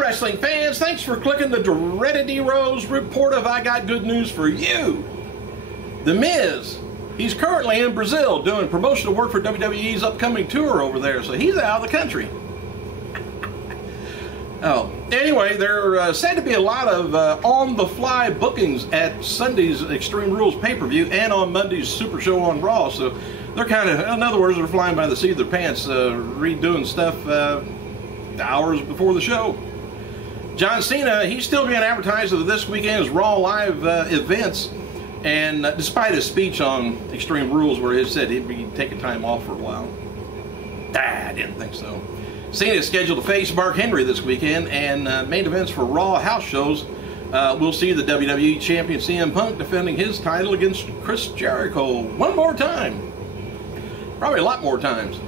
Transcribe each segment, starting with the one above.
wrestling fans, thanks for clicking the dreaded D-Rose report of I Got Good News for You. The Miz, he's currently in Brazil doing promotional work for WWE's upcoming tour over there, so he's out of the country. Oh, anyway, there are said to be a lot of on-the-fly bookings at Sunday's Extreme Rules pay-per-view and on Monday's Super Show on Raw, so they're kind of, in other words, they're flying by the seat of their pants, redoing stuff hours before the show. John Cena, he's still being advertised at this weekend's Raw Live events, and despite his speech on Extreme Rules where he said he'd be taking time off for a while. I didn't think so. Cena is scheduled to face Mark Henry this weekend, and main events for Raw house shows. We'll see the WWE Champion CM Punk defending his title against Chris Jericho one more time. Probably a lot more times.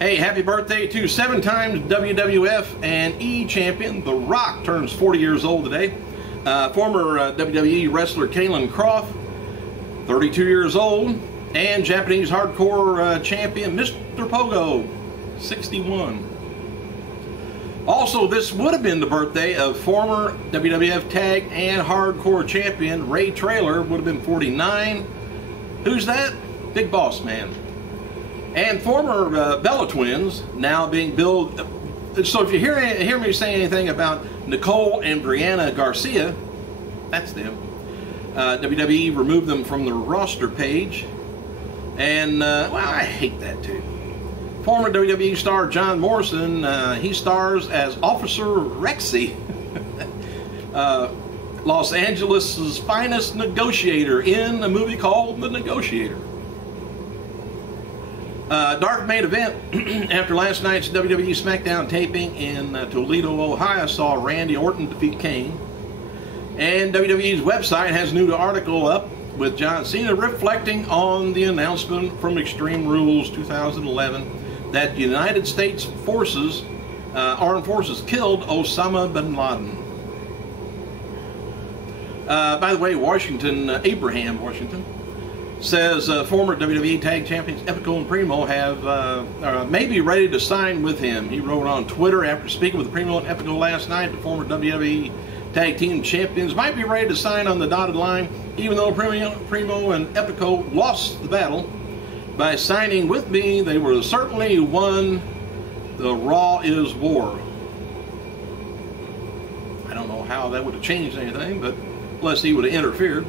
Hey, happy birthday to 7-time WWF and E champion The Rock, turns 40 years old today. Former WWE wrestler Kalen Croft, 32 years old. And Japanese hardcore champion Mr. Pogo, 61. Also, this would have been the birthday of former WWF Tag and Hardcore Champion Ray Traylor, would have been 49. Who's that? Big Boss Man. And former Bella Twins, now being billed. So if you hear me say anything about Nicole and Brianna Garcia, that's them. WWE removed them from the roster page. And, well, I hate that too. Former WWE star John Morrison, he stars as Officer Rexy, Los Angeles' finest negotiator in a movie called The Negotiator. Dark main event after last night's WWE SmackDown taping in Toledo, Ohio saw Randy Orton defeat Kane. And WWE's website has a new article up with John Cena reflecting on the announcement from Extreme Rules 2011 that United States forces, armed forces, killed Osama bin Laden. By the way, Abraham Washington, says former WWE Tag Champions Epico and Primo may be ready to sign with him. He wrote on Twitter after speaking with Primo and Epico last night, the former WWE Tag Team Champions might be ready to sign on the dotted line, even though Primo and Epico lost the battle. By signing with me, they were certainly won. The Raw is war. I don't know how that would have changed anything, but unless he would have interfered.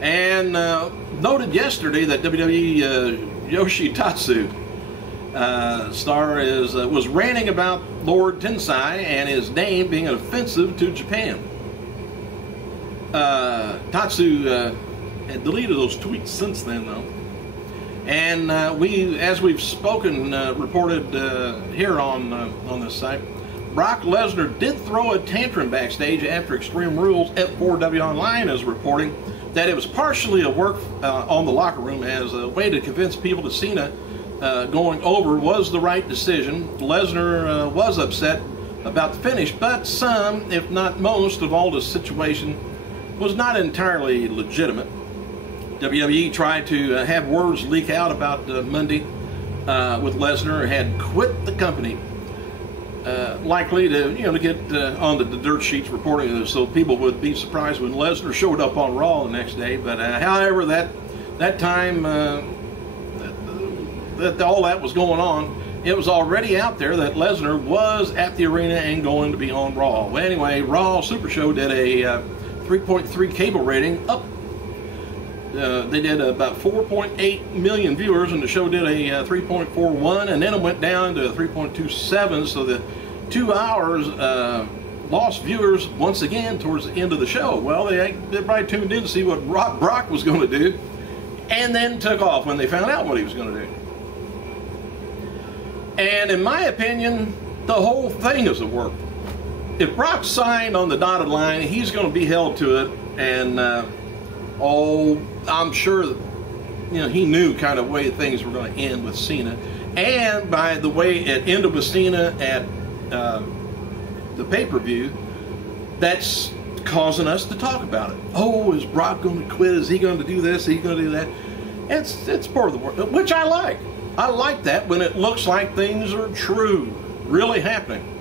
And noted yesterday that WWE Yoshitatsu star was ranting about Lord Tensai and his name being offensive to Japan. Tatsu had deleted those tweets since then, though. And as we've spoken, reported here on this site, Brock Lesnar did throw a tantrum backstage after Extreme Rules. F4W Online is reporting that it was partially a work on the locker room as a way to convince people that Cena going over was the right decision. Lesnar was upset about the finish, but some, if not most, of all the situation was not entirely legitimate. WWE tried to have words leak out about Monday with Lesnar had quit the company, likely to get on the dirt sheets reporting this, so people would be surprised when Lesnar showed up on Raw the next day. But however, that time that all that was going on, it was already out there that Lesnar was at the arena and going to be on Raw. Well, anyway, Raw Super Show did a 3.3 cable rating up. They did about 4.8 million viewers, and the show did a 3.41, and then it went down to 3.27, so the 2 hours lost viewers once again towards the end of the show. Well, they probably tuned in to see what Brock was going to do, and then took off when they found out what he was going to do. And in my opinion, the whole thing is a work. If Brock signed on the dotted line, he's going to be held to it, and I'm sure he knew kind of way things were going to end with Cena. And by the way it ended with Cena at the pay-per-view, that's causing us to talk about it. Oh, is Brock going to quit? Is he going to do this? Is he going to do that? It's part of the work, which I like. I like that when it looks like things are true, really happening.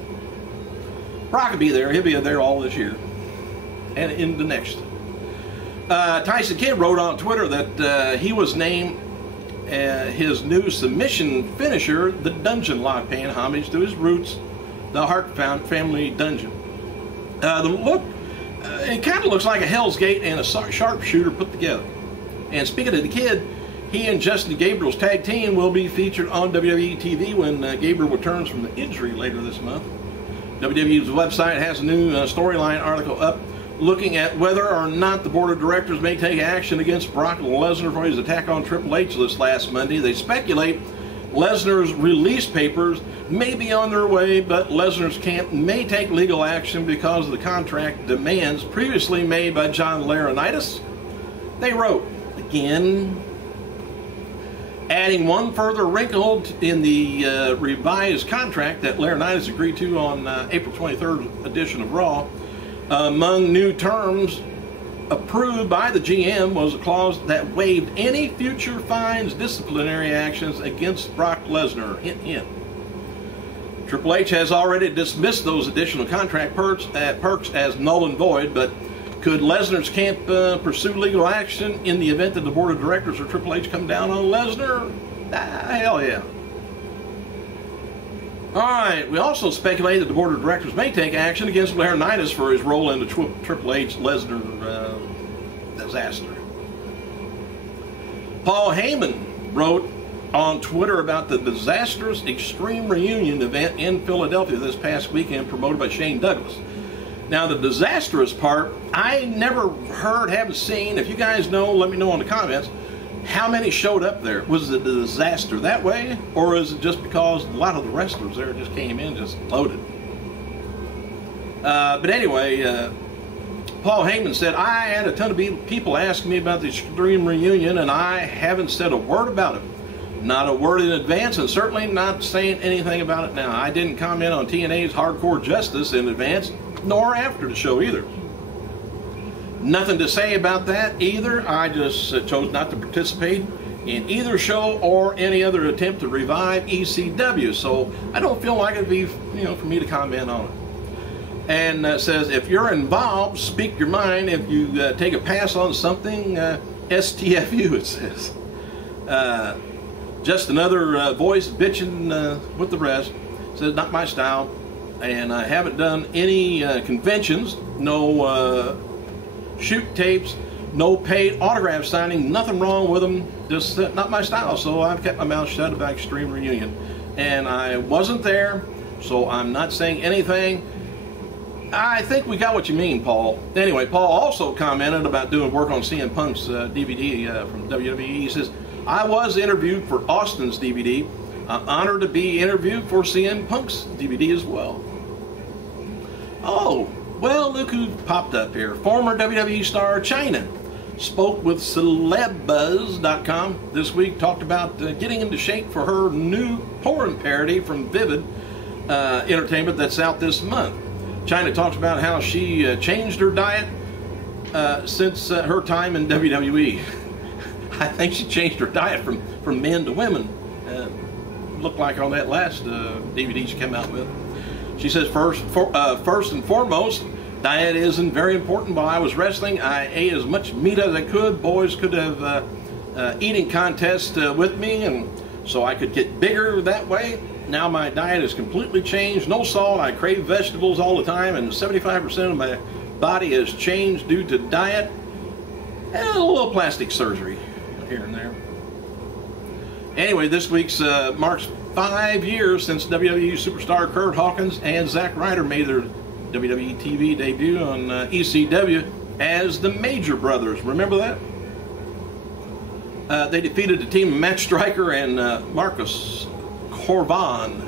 Brock will be there. He'll be there all this year and in the next. Tyson Kidd wrote on Twitter that he was named his new submission finisher, the Dungeon Lock, paying homage to his roots, the Hart family dungeon. It kind of looks like a Hell's Gate and a sharpshooter put together. And speaking of the Kid, he and Justin Gabriel's tag team will be featured on WWE TV when Gabriel returns from the injury later this month. WWE's website has a new storyline article up looking at whether or not the board of directors may take action against Brock Lesnar for his attack on Triple H this last Monday. They speculate Lesnar's release papers may be on their way, but Lesnar's camp may take legal action because of the contract demands previously made by John Laurinaitis. They wrote, again, adding one further wrinkle in the revised contract that Laurinaitis agreed to on April 23rd edition of Raw. Among new terms approved by the GM was a clause that waived any future fines, disciplinary actions against Brock Lesnar. Hint, hint. Triple H has already dismissed those additional contract perks as null and void, but could Lesnar's camp pursue legal action in the event that the board of directors or Triple H come down on Lesnar? Hell yeah. All right, we also speculate that the board of directors may take action against Laurinaitis for his role in the Triple H Lesnar disaster. Paul Heyman wrote on Twitter about the disastrous Extreme Reunion event in Philadelphia this past weekend promoted by Shane Douglas. Now, the disastrous part, I never heard, haven't seen. If you guys know, let me know in the comments. How many showed up there? Was it a disaster that way? Or is it just because a lot of the wrestlers there just came in just loaded? But anyway, Paul Heyman said, I had a ton of people asking me about the Extreme Reunion, and I haven't said a word about it. Not a word in advance, and certainly not saying anything about it now. I didn't comment on TNA's Hardcore Justice in advance, nor after the show either. Nothing to say about that either. I just chose not to participate in either show or any other attempt to revive ECW, so I don't feel like it'd be, for me to comment on it. And says, if you're involved, speak your mind. If you take a pass on something, STFU, it says. Just another voice bitching with the rest. Says, not my style. And I haven't done any conventions, no shoot tapes, no paid autograph signing, nothing wrong with them, just not my style. So I've kept my mouth shut about Extreme Reunion. And I wasn't there, so I'm not saying anything. I think we got what you mean, Paul. Anyway, Paul also commented about doing work on CM Punk's DVD from WWE. He says, I was interviewed for Austin's DVD. I'm honored to be interviewed for CM Punk's DVD as well. Oh, well, look who popped up here. Former WWE star Chyna spoke with CelebBuzz.com this week, talked about getting into shape for her new porn parody from Vivid Entertainment that's out this month. Chyna talks about how she changed her diet since her time in WWE. I think she changed her diet from men to women. Looked like on that last DVD she came out with. She says, first and foremost, diet isn't very important. While I was wrestling, I ate as much meat as I could. Boys could have eating contests with me, and so I could get bigger that way. Now my diet has completely changed. No salt. I crave vegetables all the time, and 75% of my body has changed due to diet and a little plastic surgery here and there. Anyway, this week's marks 5 years since WWE superstar Kurt Hawkins and Zack Ryder made their WWE TV debut on ECW as the Major Brothers. Remember that? They defeated the team of Matt Striker and Marcus Corban.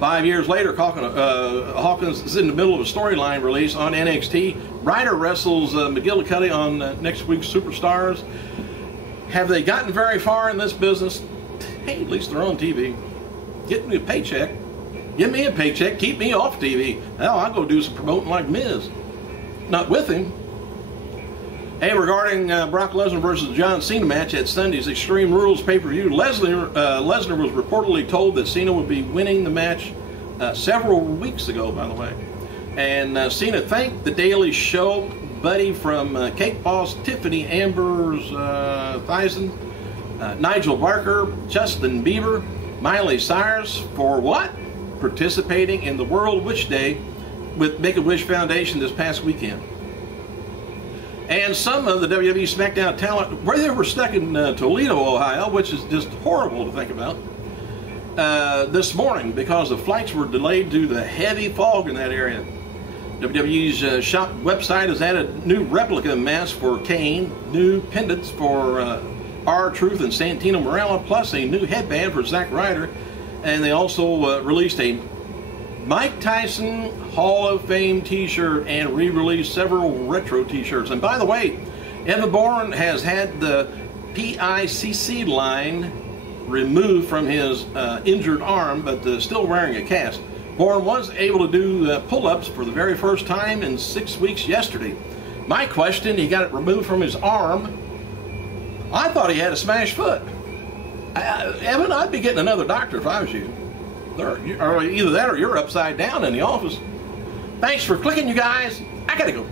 5 years later, Hawkins is in the middle of a storyline release on NXT. Ryder wrestles McGillicuddy on next week's Superstars. Have they gotten very far in this business? Hey, at least they're on TV. Get me a paycheck. Give me a paycheck. Keep me off TV. Hell, I'll go do some promoting like Miz. Not with him. Hey, regarding Brock Lesnar versus John Cena match at Sunday's Extreme Rules pay-per-view, Lesnar was reportedly told that Cena would be winning the match several weeks ago, by the way. And Cena thanked The Daily Show buddy from Cake Boss, Tiffany Amber's Thyssen, Nigel Barker, Justin Bieber, Miley Cyrus for what? Participating in the World Witch Day with Make-A-Wish Foundation this past weekend. And some of the WWE SmackDown talent, where they were stuck in Toledo, Ohio, which is just horrible to think about, this morning because the flights were delayed due to the heavy fog in that area. WWE's shop website has added new replica masks for Kane, new pendants for R-Truth and Santino Marella, plus a new headband for Zack Ryder. And they also released a Mike Tyson Hall of Fame t-shirt and re-released several retro t-shirts. And by the way, Evan Bourne has had the PICC line removed from his injured arm, but still wearing a cast. Bourne was able to do pull-ups for the very first time in 6 weeks yesterday. My question, he got it removed from his arm. I thought he had a smashed foot. Evan, I'd be getting another doctor if I was you. Or either that or you're upside down in the office. Thanks for clicking, you guys. I gotta go.